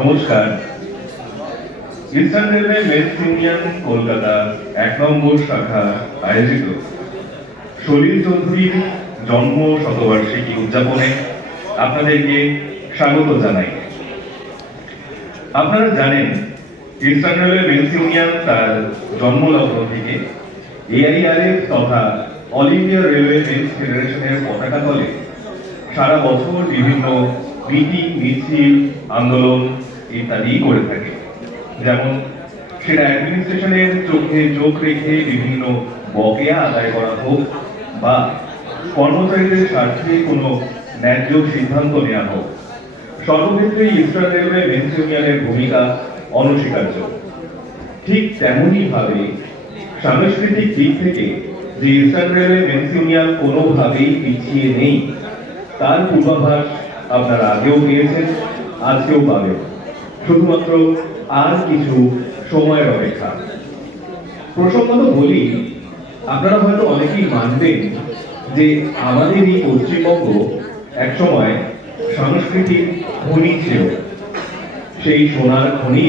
নমস্কার। Eastern railway mess union Kolkata এক নম্বর শাখা আয়োজিত। সলিল চৌধুরীর জন্ম শতবার্ষিকী উদযাপনে আপনাদেরকে স্বাগত জানাই। আপনারা জানেন ইস্টার্ন রেলওয়ে মেস ইউনিয়ন তার জন্মলগ্ন থেকে এআইআরএফ তথা অল ইন্ডিয়া রেলওয়ে মেন্স ফেডারেশনের পতাকা তলে সারা বছর বিভিন্ন মিটিং মিছিল আন্দোলন ইত্যাদি করে থাকে। যেমন সেটা অ্যাডমিনিস্ট্রেশনের চোখে চোখ রেখে বিভিন্ন বকেয়া আদায় করা হোক বা কর্মচারীদের স্বার্থে কোনো ন্যায্য সিদ্ধান্ত নেওয়া হোক, সর্বক্ষেত্রেই ইস্টার্ন রেলওয়ে মেন্স ইউনিয়নের ভূমিকা অনস্বীকার্য। ঠিক তেমনই ভাবে সাংস্কৃতিক দিক থেকে যে ইস্টার্ন রেলওয়ে মেন্স ইউনিয়ন কোনোভাবেই পিছিয়ে নেই, তার পূর্বাভাস আপনারা আগেও পেয়েছেন, আজকেও পাবেন। শুধুমাত্র আর কিছু সময়ের অপেক্ষা। প্রসঙ্গত বলি, আপনারা হয়তো অনেকেই মানবেন যে আমাদের এই পশ্চিমবঙ্গ একসময় সাংস্কৃতিক খনি ছিল। সেই সোনার খনি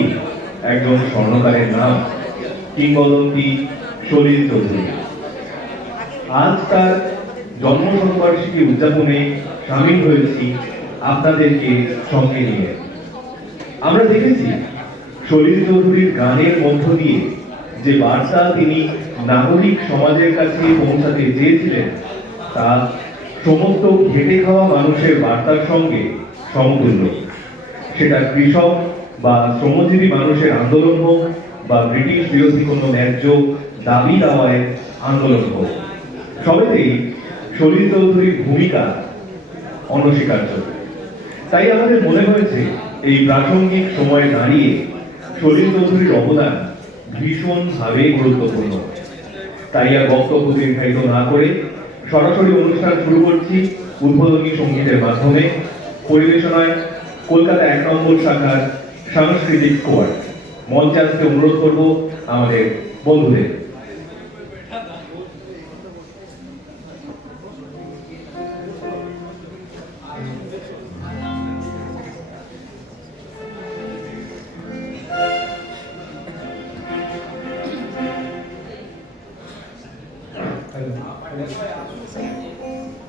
একজন স্বর্ণকারের নাম কিংবদন্তি সলিল চৌধুরী। আজ তার জন্ম শতবার্ষিকী উদযাপনে সামিল হয়েছি আপনাদেরকে সঙ্গে নিয়ে। আমরা দেখেছি সলিল চৌধুরীর গানের মধ্য দিয়ে যে বার্তা তিনি নাগরিক সমাজের কাছে পৌঁছাতে চেয়েছিলেন, তা সমস্ত ঘেটে খাওয়া মানুষের বার্তার সঙ্গে সমতুল্য। সেটা কৃষক বা শ্রমজীবী মানুষের আন্দোলন হোক বা ব্রিটিশ বিরোধী কোনো ন্যায্য দাবি দাওয়ায় আন্দোলন হোক। সবেতেই সলিল চৌধুরীর ভূমিকা অনস্বীকার্য। তাই আমাদের মনে হয়েছে এই প্রাসঙ্গিক সময়ে দাঁড়িয়ে সলিল চৌধুরীর অবদান ভীষণভাবে গুরুত্বপূর্ণ। তাই আর বক্তব্য দীর্ঘায়িত না করে সরাসরি অনুষ্ঠান শুরু করছি উদ্বোধনী সঙ্গীতের মাধ্যমে। পরিবেশনায় কলকাতা এক নম্বর শাখার সাংস্কৃতিক স্কোয়াড মঞ্চে আসতে অনুরোধ করব আমাদের বন্ধুদের। 감사합니다.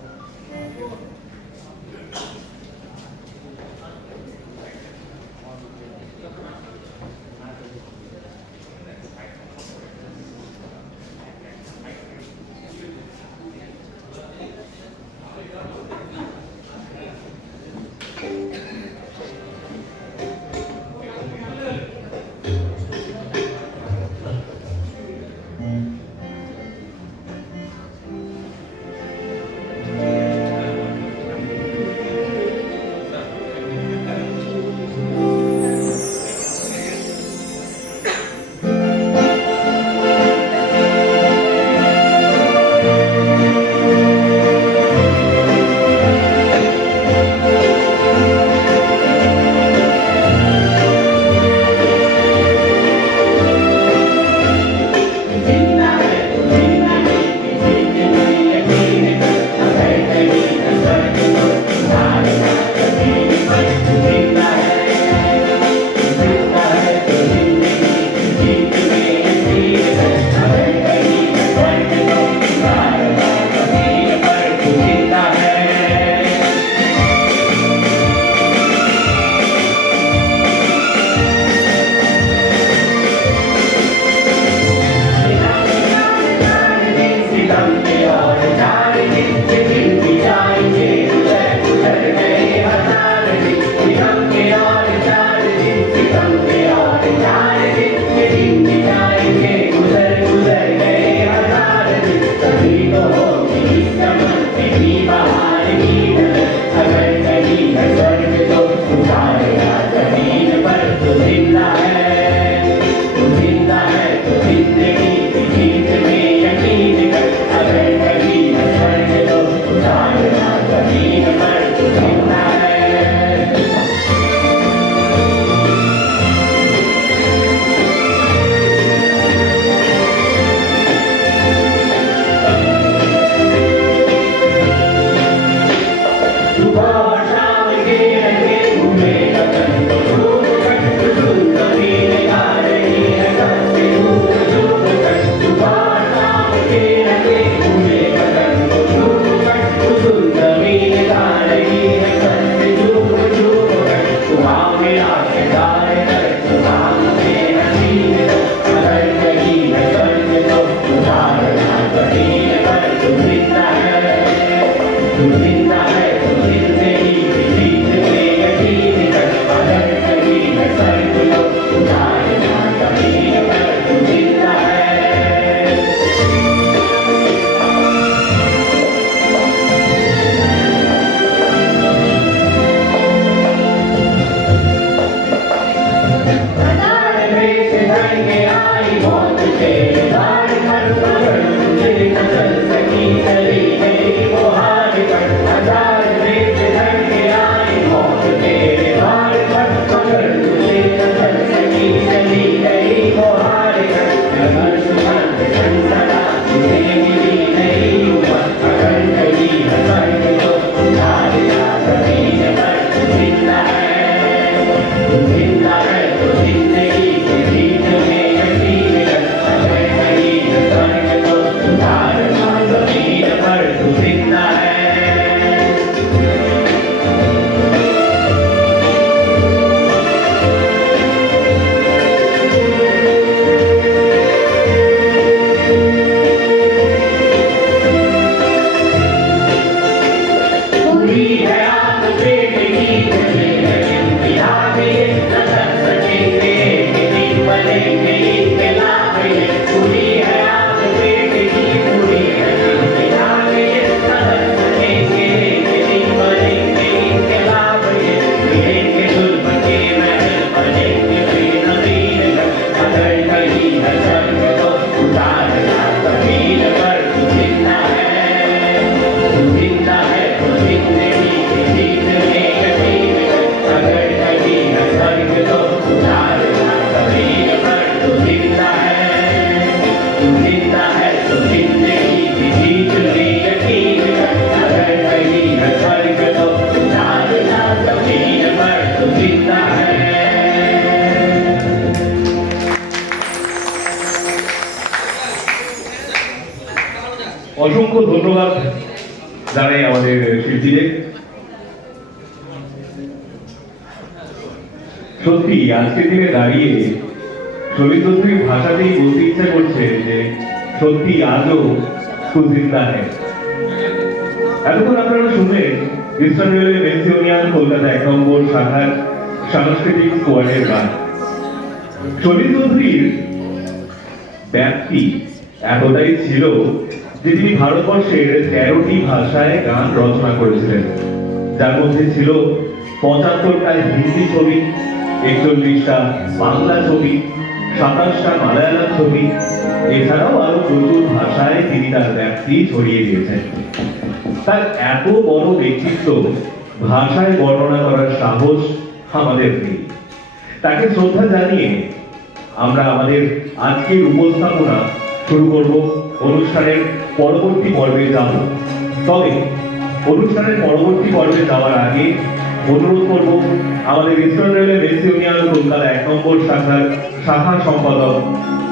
আজকের দিনে দাঁড়িয়ে চৌধুরীর ভাষাতেই বলতে ইচ্ছা করছে যে সত্যি আজও তু জিন্দা হ্যাঁ এতক্ষণ আপনারা শুনলেন ইস্টার্ন রেলওয়ে মেন্স কলকাতা এক নম্বর শাখার সাংস্কৃতিক স্কোয়াডের গান। শহীদ চৌধুরীর ব্যাপ্তি এতটাই ছিল যে তিনি ভারতবর্ষের তেরোটি ভাষায় গান রচনা করেছিলেন। যার মধ্যে ছিল পঁচাত্তরটা হিন্দি ছবি একচল্লিশটা বাংলা ছবি, সাতাশটা মালায়ালাম ছবি, এছাড়াও আরও প্রচুর ভাষায় তিনি তার ব্যাপ্তি ছড়িয়ে দিয়েছেন। তার এত বড় ব্যক্তিত্ব, ভাষায় বর্ণনা করার সাহস আমাদের নেই। তাকে শ্রদ্ধা জানিয়ে আমরা আমাদের আজকের উপস্থাপনা শুরু করব। অনুষ্ঠানের পরবর্তী পর্বে যাব। তবে অনুষ্ঠানের পরবর্তী পর্বে যাওয়ার আগে অনুরোধ করব আমাদের eastern railway mess union Kolkata এক নম্বর শাখার শাখা সম্পাদক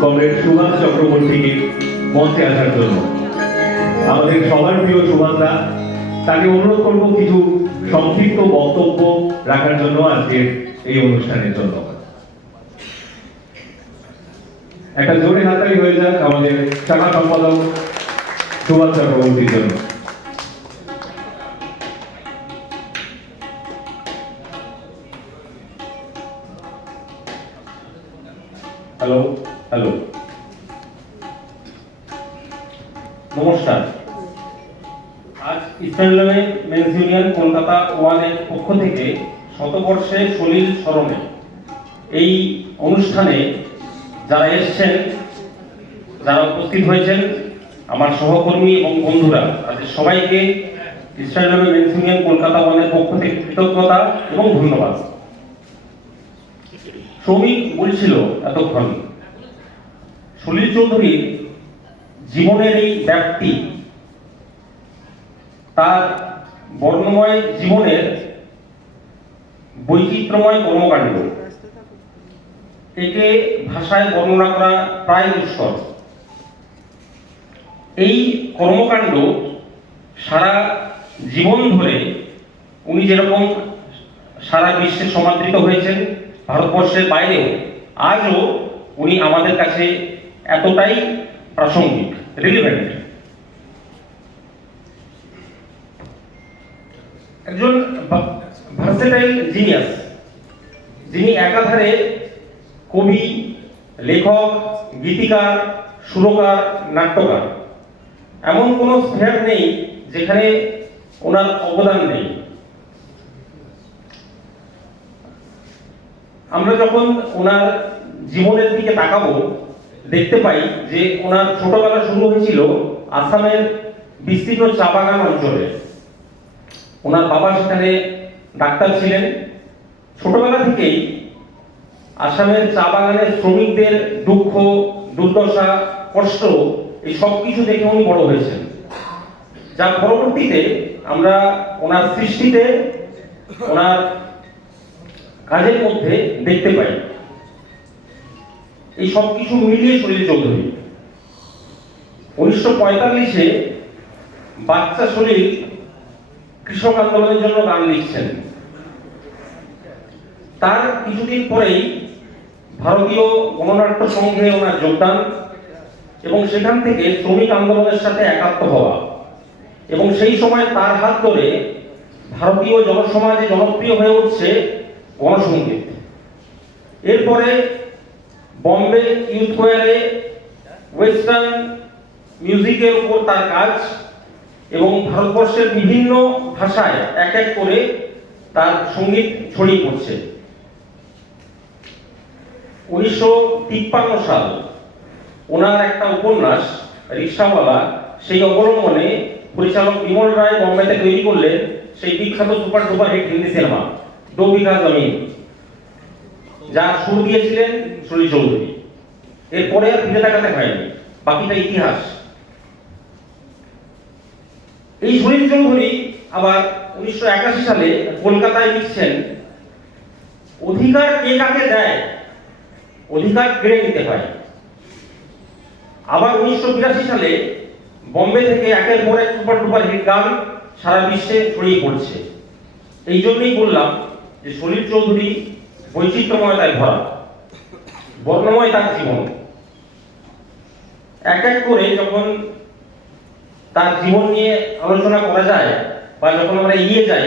কমরেড সুভাষ চক্রবর্তীকে মঞ্চে আসার জন্য। আমাদের সবার প্রিয় সুভাষদা, তাকে অনুরোধ করব কিছু সংক্ষিপ্ত বক্তব্য রাখার জন্য আজকের এই অনুষ্ঠানের জন্য। একটা জোরে হাতালি হয়ে যাক আমাদের শাখা সম্পাদক সুভাষ চক্রবর্তীর জন্য। আজ eastern railway men's union Kolkata ওয়ানের পক্ষ থেকে শতবর্ষে সলিল স্মরণে এই অনুষ্ঠানে যারা এসছেন, যারা উপস্থিত হয়েছেন, আমার সহকর্মী এবং বন্ধুরা, তাদের সবাইকে eastern railway men's union Kolkata ওয়ানের পক্ষ থেকে কৃতজ্ঞতা এবং ধন্যবাদ। শ্রমিক বলছিল এতক্ষণ, সলিল চৌধুরীর জীবনের এই ব্যাপ্তি তার বর্ণময় জীবনের বৈচিত্র্যময় কর্মকাণ্ড। একে ভাষায় বর্ণনা করা প্রায় দুষ্কর এই কর্মকাণ্ড সারা জীবন ধরে উনি যেরকম সারা বিশ্বে সমাদৃত হয়েছেন, ভারতবর্ষের বাইরেও, আজও উনি আমাদের কাছে এতটাই প্রাসঙ্গিক রিলিভেন্ট একজন ভার্সেটাইল জিনিয়াস যিনি একাধারে কবি, লেখক, গীতিকার, সুরকার, নাট্যকার। এমন কোনো স্পেয়ার নেই যেখানে ওনার অবদান নেই। আমরা যখন ওনার জীবনের দিকে তাকাবো, দেখতে পাই যে ওনার ছোটবেলা শুরু হয়েছিল আসামের বিস্তৃত চা বাগান অঞ্চলে। ওনার বাবা সেখানে ডাক্তার ছিলেন। ছোটবেলা থেকেই আসামের চা বাগানের শ্রমিকদের দুঃখ, দুর্দশা, কষ্ট, এই সব কিছু দেখে উনি বড় হয়েছেন। যা পরবর্তীতে আমরা ওনার সৃষ্টিতে, ওনার কাজের মধ্যে দেখতে পাই। এই সব কিছু মিলিয়ে শরীর চৌধুরী উনিশশো পঁয়তাল্লিশে বাচ্চা শরীর কৃষক আন্দোলনের জন্য গান লিখছেন তার কিছুদিন পরেই ভারতীয় গণনাট্য সংঘে ওনার যোগদান এবং সেখান থেকে শ্রমিক আন্দোলনের সাথে একাত্ম হওয়া এবং সেই সময় তার হাত ধরে ভারতীয় জনসমাজে জনপ্রিয় হয়ে উঠছে গণসঙ্গীত এরপরে বম্বে ইউথ কোয়ারে ওয়েস্টার্ন মিউজিকের উপর তার কাজ এবং ভারতবর্ষের বিভিন্ন ভাষায় এক এক করে তার সংগীত ছড়িয়ে পড়ছে। উনিশশো তিপ্পান্ন সাল ওনার একটা উপন্যাস, রিক্সাওয়ালা, সেই অবলম্বনে পরিচালক বিমল রায় বম্বেতে তৈরি করলেন সেই বিখ্যাত super duper hit Hindi cinema Do Bigha Zamin, যার সুর দিয়েছিলেন সুনীল চৌধুরী। এরপরে আর ফিরে তাকাতে হয়নি, বাকিটা ইতিহাস। এই সুনীল চৌধুরী আবার উনিশশো একাশি সালে কলকাতায় লিখছেন, অধিকার কে কাকে দেয়? অধিকার কেড়ে নিতে হয়। আবার উনিশশো বিরাশি সালে বম্বে থেকে একের পর এক সুপার ডুপার হিট গান সারা বিশ্বে ছড়িয়ে পড়ছে। এই জন্যই বললাম যে সলিল চৌধুরী বৈচিত্র্যময়তায় ভরা, বর্ণময় তার জীবন। এক এক করে যখন তার জীবন নিয়ে আলোচনা করা যায় বা যখন আমরা এগিয়ে যাই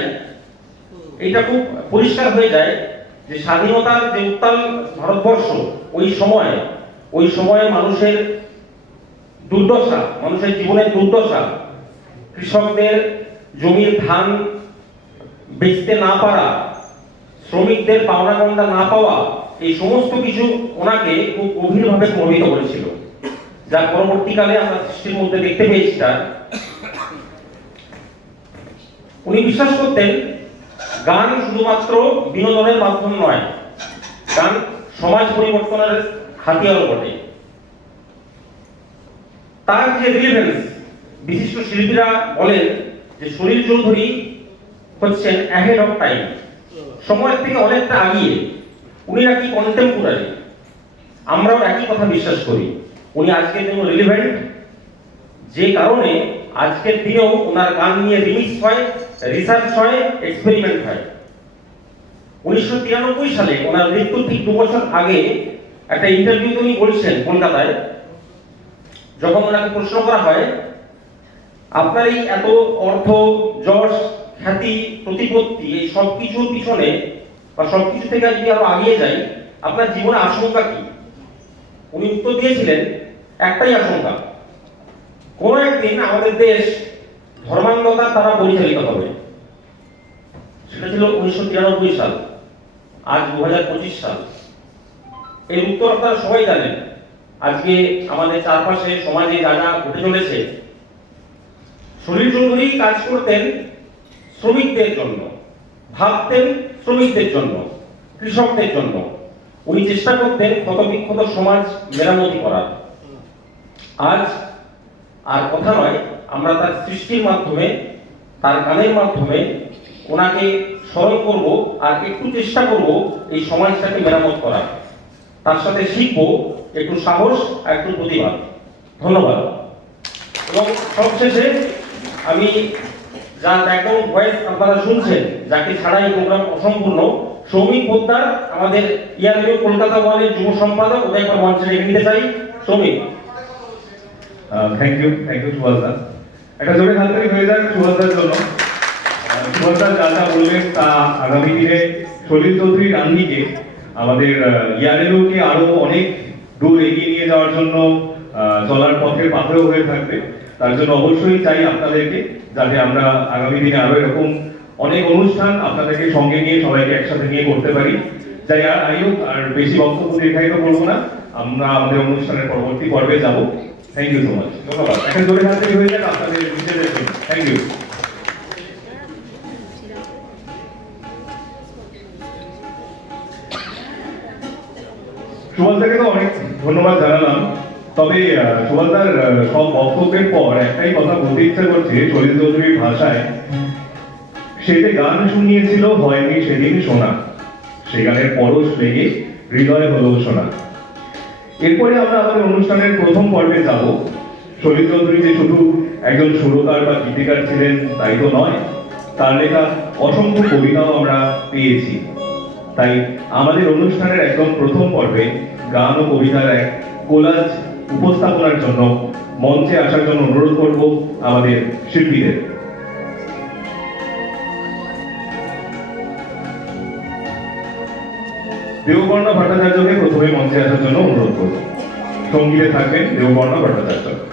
এটা খুব পরিষ্কার হয়ে যায় যে স্বাধীনতার যে উত্তাল ভারতবর্ষ, ওই সময়, ওই সময়ে মানুষের দুর্দশা, মানুষের জীবনের দুর্দশা, কৃষকদের জমির ধান বেচতে না পারা, শ্রমিকদের পাওনা গন্ডা না পাওয়া, এই সমস্ত কিছু ওনাকে খুব গভীরভাবে প্রভাবিত করেছিল। যা পরবর্তীকালে আমরা সৃষ্টির মধ্যে দেখতে পেয়েছি তার, উনি বিশ্বাস করতেন গান শুধুমাত্র বিনোদনের মাধ্যম নয়, গান সমাজ পরিবর্তনের হাতিয়ারও বটে। তার যে রিলেভেন্স বিশিষ্ট শিল্পীরা বলেন যে সলিল চৌধুরী হচ্ছেন অ্যাহেড অফ টাইম সময়ের থেকে অনেকটা আগিয়ে, উনি নাকি কন্টেম্পোরারি আমরাও একই কথা বিশ্বাস করি। উনি আজকের জন্য রিলেভেন্ট যে কারণে আজকের দিনেও ওনার গান নিয়ে রিমিক্স হয় রিসার্চ হয় এক্সপেরিমেন্ট হয়। উনিশশো তিরানব্বই সালে ওনার মৃত্যুর ঠিক দু বছর আগে একটা ইন্টারভিউতে উনি বলছেন কলকাতায়, যখন ওনাকে প্রশ্ন করা হয়, আপনার এই এত অর্থ, যশ, খ্যাতি, প্রতিপত্তি, এই সব কিছুর পিছনে বা সব কিছু থেকে যদি আরও আগিয়ে যাই, আপনার জীবনে আশঙ্কা কি? উনি উত্তর দিয়েছিলেন, একটাই আশঙ্কা। কোন একদিন আমাদের দেশ ধর্মান্ধতার দ্বারা পরিচালিত হবে। সেটা ছিল উনিশশো তিরানব্বই সাল, আজ দু হাজার পঁচিশ সাল। এর উত্তর আপনারা সবাই জানেন। আজকে আমাদের চারপাশে সমাজে যা যা ঘটে চলেছে সলিল চৌধুরী কাজ করতেন শ্রমিকদের জন্য, ভাবতেন শ্রমিকদের জন্য, কৃষকদের জন্য। উনি চেষ্টা করতেন ক্ষতবিক্ষত সমাজ মেরামতি করার। আজ আর কথা নয়, আমরা তার সৃষ্টির মাধ্যমে, তার গানের মাধ্যমে ওনাকে স্মরণ করব আর একটু চেষ্টা করব এই সমাজটাকে মেরামত করার। তার সাথে শিখব একটু সাহস আর একটু প্রতিবাদ ধন্যবাদ। এবং সবশেষে আমি যার ব্যাকগ্রাউন্ড ভয়েস আপনারা শুনছেন, যাকে ছাড়া এই প্রোগ্রাম অসম্পূর্ণ সৌমিক পোদ্দার আমাদের ইয়ারলিও কলকাতা ওয়ানের যুব সম্পাদক ওদের একবার মঞ্চে রেখে নিতে চাই। Soumik thank you thank you সুভাষদা। একটা জোরে হাততালি হয়ে যাক সুভাষদার জন্য। আহ, সুভদ্রা যা যা বললেন তা আগামী দিনে সলিল চৌধুরী রান্নিকে আমাদের ইয়ারেলোকে আরও অনেক দূর এগিয়ে নিয়ে যাওয়ার জন্য আহ, চলার পথের পাথেও হয়ে থাকবে। তার জন্য অবশ্যই চাই আপনাদেরকে যাতে আমরা আগামী দিনে আরও এরকম অনেক অনুষ্ঠান আপনাদেরকে সঙ্গে নিয়ে সবাইকে একসাথে নিয়ে করতে পারি। যাই আর আই হোক, আর বেশি বক্তব্য দীর্ঘায়িত করব না। আমরা আমাদের অনুষ্ঠানের পরবর্তী পর্বে যাব। থ্যাংক ইউ সো মাচ ধন্যবাদ। এখন জোরে হয়ে যাক আপনাদের নিজেদের থ্যাংক ইউ সুভাষদাকে তো অনেক ধন্যবাদ জানালাম। তবে সুভাষদার সব বক্তব্যের পর একটাই কথা বলতে ইচ্ছা করছে চৌধুরীর ভাষায়। সে যে গান শুনিয়েছিল হয়নি সেদিন শোনা সে গানের পরশ লেগে হৃদয় হলো শোনা এরপরে আমরা আমাদের অনুষ্ঠানের প্রথম পর্বে যাব। সলিল চৌধুরী যে শুধু একজন সুরকার বা গীতিকার ছিলেন, তাই তো নয়, তার লেখা অসংখ্য কবিতাও আমরা পেয়েছি। তাই আমাদের অনুষ্ঠানের একদম প্রথম পর্বে গান ও কবিতার এক কোলাজ উপস্থাপনার জন্য মঞ্চে আসার জন্য অনুরোধ করব আমাদের শিল্পীদের। দেববর্ণ ভট্টাচার্যকে প্রথমে মঞ্চে আসার জন্য অনুরোধ করব। সঙ্গীতে থাকবেন দেববর্ণ ভট্টাচার্য।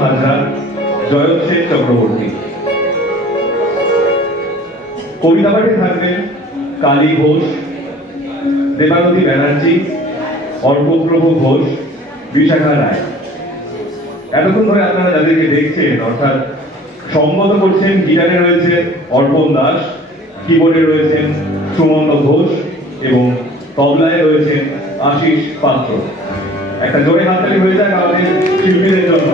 ভান্ডা জয়চ্ছেদ চক্রবর্তী। কবিতা পাঠে থাকবেন কালী ঘোষ, দেবানন্দী ব্যানার্জি, অর্কপ্রভ ঘোষ, বিশাখা রায়। এতক্ষণ ধরে আপনারা যাদেরকে দেখছেন, অর্থাৎ সঙ্গত করছেন, গিটারে রয়েছে অর্পণ দাস কিবোর্ডে রয়েছেন সুমন্ত ঘোষ এবং তবলায় রয়েছেন আশিস পাত্র। একটা জোরে হাততালি হয়ে যাক আমাদের শিল্পীদের জন্য।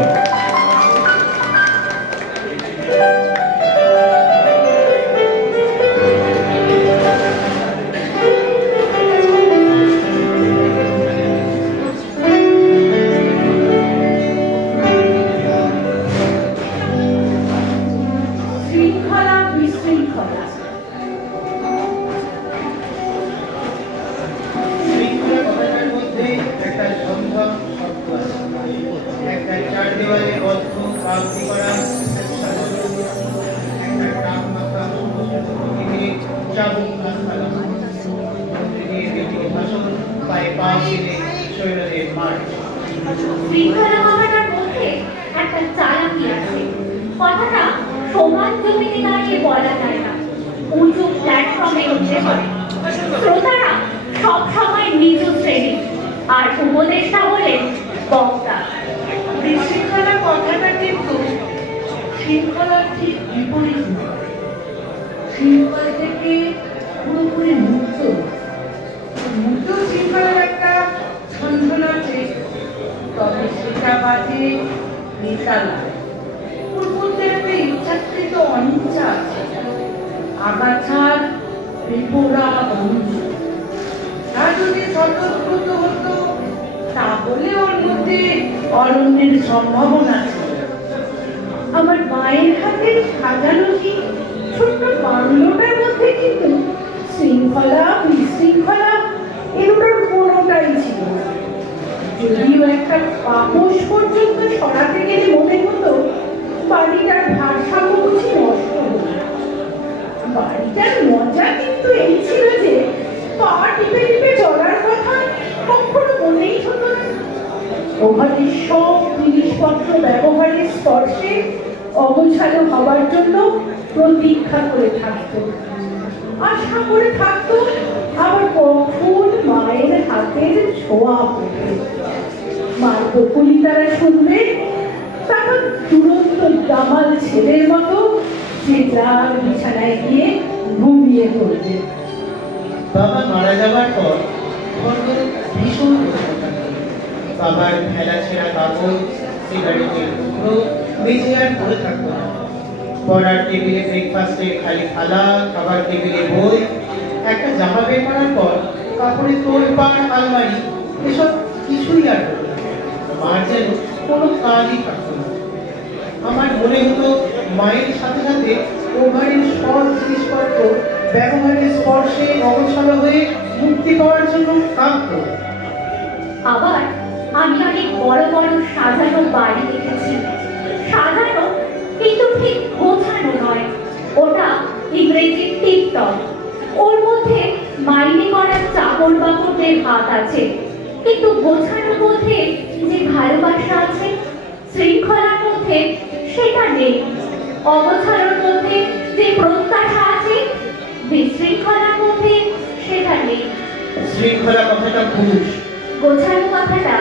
আগাছার বিপরা বন্ধু তা যদি সতর্কত হতো, তাহলে ওর মধ্যে অরণ্যের সম্ভাবনা ছিল আমার মায়ের হাতে সাজানো সেই ছোট্ট বাংলোটার মধ্যে কিন্তু শৃঙ্খলা, বিশৃঙ্খলা এগুলোর কোনোটাই ছিল। যদিও একটা পাপোশ পর্যন্ত সরাতে গেলে মনে হতো, বাড়িটার বাড়িটার মজা কিন্তু এই ছিল যে পা টিপে টিপে চলার কথা কখনো মনেই হতো না। ওখানে সব জিনিসপত্র ব্যবহারের স্পর্শে অগোছালো হবার জন্য প্রতীক্ষা করে থাকতো। আশা করে থাকতো আবার কখন মায়ের হাতের ছোঁয়া পেতে মার বকুলি তারা শুনবে, তখন তুরন্ত দামাল ছেলের মতো যে যার বিছানায় গিয়ে ঘুমিয়ে পড়বে। বাবা মারা যাওয়ার পর ঘরগুলো ভীষণ। বাবার ফেলা ছেঁড়া কাগজ, সিগারেটের টুকরো, বেঁচে আর পড়ে থাকতো না। পড়ার টেবিলে ব্রেকফাস্টে খালি থালা, খাবার টেবিলে বই, একটা জামা বের করার পর কাপড়ে তোল পাড় আলমারি, এসব কিছুই আর হতো না। মার যেন কোনো কাজই থাকতো না। আমার মনে হতো মায়ের সাথে সাথে ওভারের সব জিনিসপত্র ব্যবহারের স্পর্শে অগোছালো হয়ে মুক্তি পাওয়ার জন্য কাঁদতো আবার আমি অনেক বড় বড় সাজানো বাড়ি দেখেছি। সাজানো কিন্তু ঠিক গোছানো নয়। ওটা ইংরেজি টিপটপ। ওর মধ্যে মাইনে করা চাকর বাকরদের হাত আছে। কিন্তু গোছানোর মধ্যে যে ভালোবাসা আছে শৃঙ্খলার মধ্যে সেটা নেই। অবধারণ মধ্যে যে প্রত্যাশা আছে বিশৃঙ্খলার মধ্যে সেটা নেই। শৃঙ্খলা কথাটা পুরুষ গোছানো কথাটা